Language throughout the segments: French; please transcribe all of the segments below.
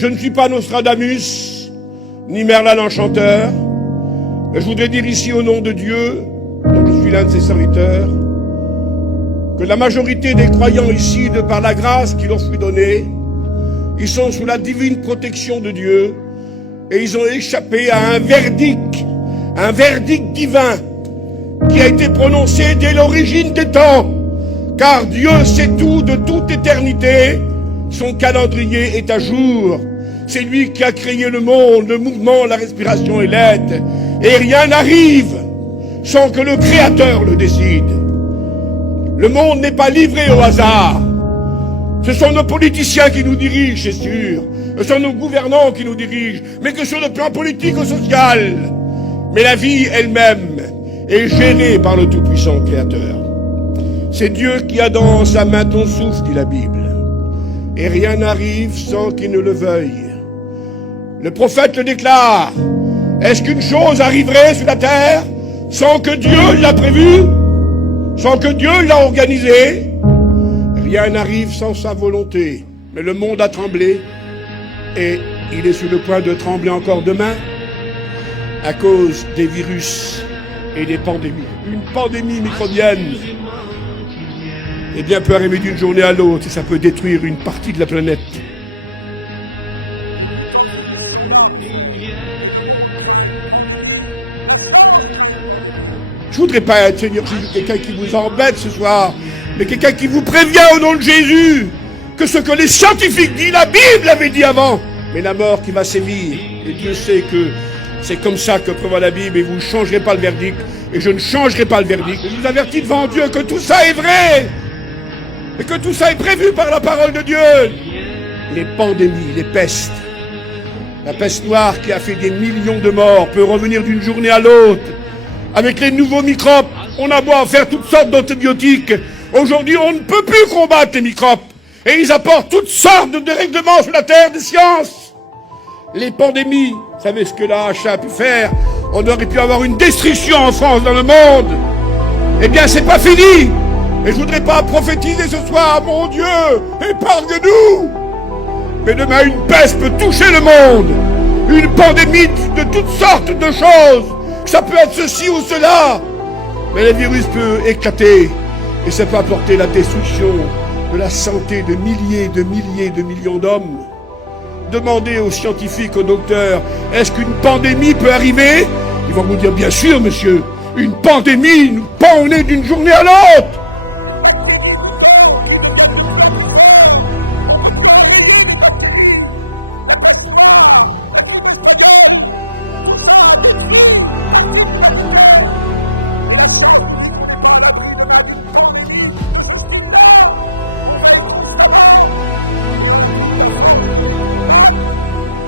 Je ne suis pas Nostradamus, ni Merlin l'Enchanteur, mais je voudrais dire ici au nom de Dieu, dont je suis l'un de ses serviteurs, que la majorité des croyants ici, de par la grâce qui leur fut donnée, ils sont sous la divine protection de Dieu et ils ont échappé à un verdict divin qui a été prononcé dès l'origine des temps, car Dieu sait tout de toute éternité, son calendrier est à jour. C'est lui qui a créé le monde, le mouvement, la respiration et l'aide. Et rien n'arrive sans que le Créateur le décide. Le monde n'est pas livré au hasard. Ce sont nos politiciens qui nous dirigent, c'est sûr. Ce sont nos gouvernants qui nous dirigent, mais que sur le plan politico-social. Mais la vie elle-même est gérée par le Tout-Puissant Créateur. C'est Dieu qui a dans sa main ton souffle, dit la Bible. Et rien n'arrive sans qu'il ne le veuille. Le prophète le déclare. Est-ce qu'une chose arriverait sur la terre sans que Dieu l'a prévu, sans que Dieu l'a organisé? Rien n'arrive sans sa volonté. Mais le monde a tremblé et il est sur le point de trembler encore demain à cause des virus et des pandémies. Une pandémie microbienne, eh bien, peut arriver d'une journée à l'autre et ça peut détruire une partie de la planète. Les mutants virus sont là, mes frères, et le monde craint une pandémie. La science craint une pandémie. Je voudrais pas être, Seigneur Jésus, quelqu'un qui vous embête ce soir, mais quelqu'un qui vous prévient au nom de Jésus que ce que les scientifiques disent, la Bible avait dit avant, mais la mort qui va sévir. Et Dieu sait que c'est comme ça que prévoit la Bible et vous ne changerez pas le verdict. Et je ne changerai pas le verdict. Je vous avertis devant Dieu que tout ça est vrai. Et que tout ça est prévu par la parole de Dieu. Les pandémies, les pestes. La peste noire qui a fait des millions de morts peut revenir d'une journée à l'autre. Avec les nouveaux microbes, on a beau en faire toutes sortes d'antibiotiques. Aujourd'hui, on ne peut plus combattre les microbes. Et ils apportent toutes sortes de dérèglements sur la terre des sciences. Les pandémies, vous savez ce que la HA a pu faire? On aurait pu avoir une destruction en France, dans le monde. Eh bien, c'est pas fini. Et je voudrais pas prophétiser ce soir, mon Dieu, épargne-nous. Mais demain, une peste peut toucher le monde. Une pandémie de toutes sortes de choses. Ça peut être ceci ou cela. Mais le virus peut éclater. Et ça peut apporter la destruction de la santé de milliers, de millions d'hommes. Demandez aux scientifiques, aux docteurs, est-ce qu'une pandémie peut arriver? Ils vont vous dire, bien sûr, monsieur. Une pandémie nous pend au nez d'une journée à l'autre. Les bactéries mutantes qui deviennent de plus en plus fortes. On ne peut plus enrayer les bactéries. La peste noire, la grippe espagnole, tout ça a détruit une partie de l'humanité. Et la science nous dit qu'on n'est pas à l'abri demain d'une pandémie de ce style-là. On veille constamment et on n'a plus la force de les combattre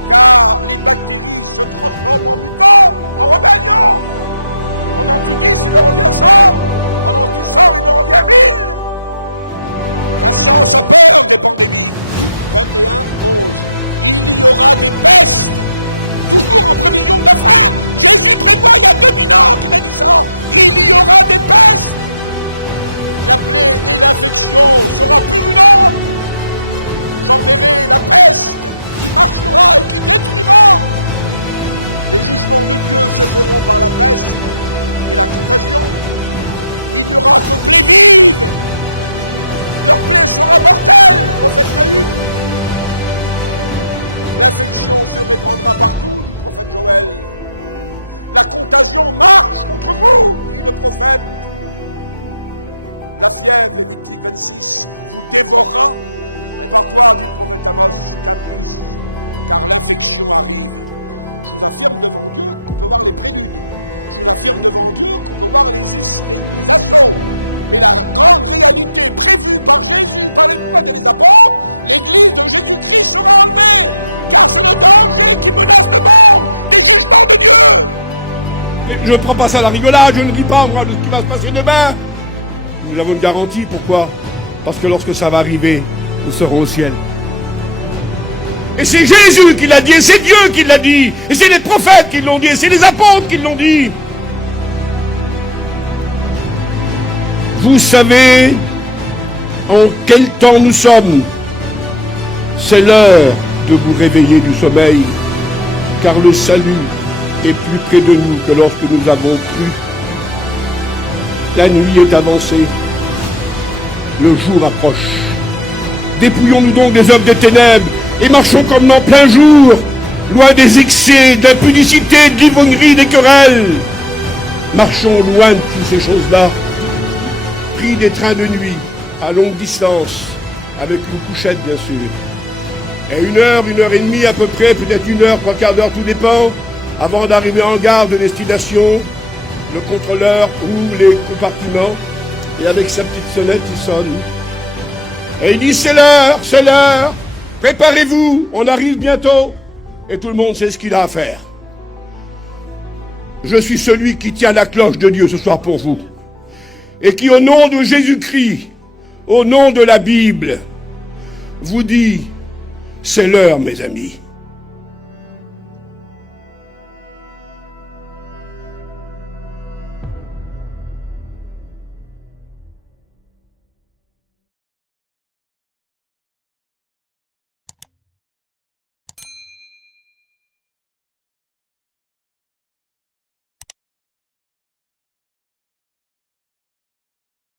car les bactéries se transforment en mutants, en rébellion. On en tue 10, il en revient 100. On en tue 100, il en revient 1000. La science a peur des pandémies. 21, 11. Il y aura des pestes. Toujours en prévision de la fin. Jésus prévoit il y a 2000 ans qu'il a dit ça. Il y aura des pestes. La plaie et l'infection sera purulente. J'enverrai la peste qui marchera et qui détruira. Les jugements de Dieu se feront par la peste et la contagion. Il n'y aura que plaie vive. Leur plaie sera mortelle, prophète Nahum. L'infection se répandra partout, dit le prophète Joël. La contagion marche contre vous, dit le prophète. La fièvre, Lévitique 26, vous dévorera. Prépare-toi, dit le prophète Amos 4:10, car l'infection arrive. Je vous affirme devant Dieu qu'on peut voir les préludes. Je vous affirme devant Dieu qu'on peut voir les assauts. Mais la grande réalité prévue par Jésus, par les prophètes et les apôtres, l'église de Jésus-Christ sera enlevée. Car c'est le danger qui menace le monde des jugements de Dieu. Et je ne prends pas ça à la rigolade, je ne dis pas moi de ce qui va se passer demain. Nous avons une garantie, pourquoi? Parce que lorsque ça va arriver, nous serons au ciel. Et c'est Jésus qui l'a dit, et c'est Dieu qui l'a dit, et c'est les prophètes qui l'ont dit, et c'est les apôtres qui l'ont dit. Vous savez en quel temps nous sommes. C'est l'heure de vous réveiller du sommeil, car le salut est plus près de nous que lorsque nous avons cru. La nuit est avancée, le jour approche. Dépouillons-nous donc des œuvres des ténèbres et marchons comme en plein jour, loin des excès, de l'impudicité, de l'ivrognerie, des querelles. Marchons loin de toutes ces choses-là, pris des trains de nuit, à longue distance, avec une couchette bien sûr. Et 1 heure, 1 heure et demie à peu près, peut-être 1 heure, 3/4 d'heure, tout dépend, avant d'arriver en gare de destination, le contrôleur ouvre les compartiments et avec sa petite sonnette, il sonne. Et il dit c'est l'heure, préparez-vous, on arrive bientôt. Et tout le monde sait ce qu'il a à faire. Je suis celui qui tient la cloche de Dieu ce soir pour vous. Et qui, au nom de Jésus-Christ, au nom de la Bible, vous dit, c'est l'heure, mes amis.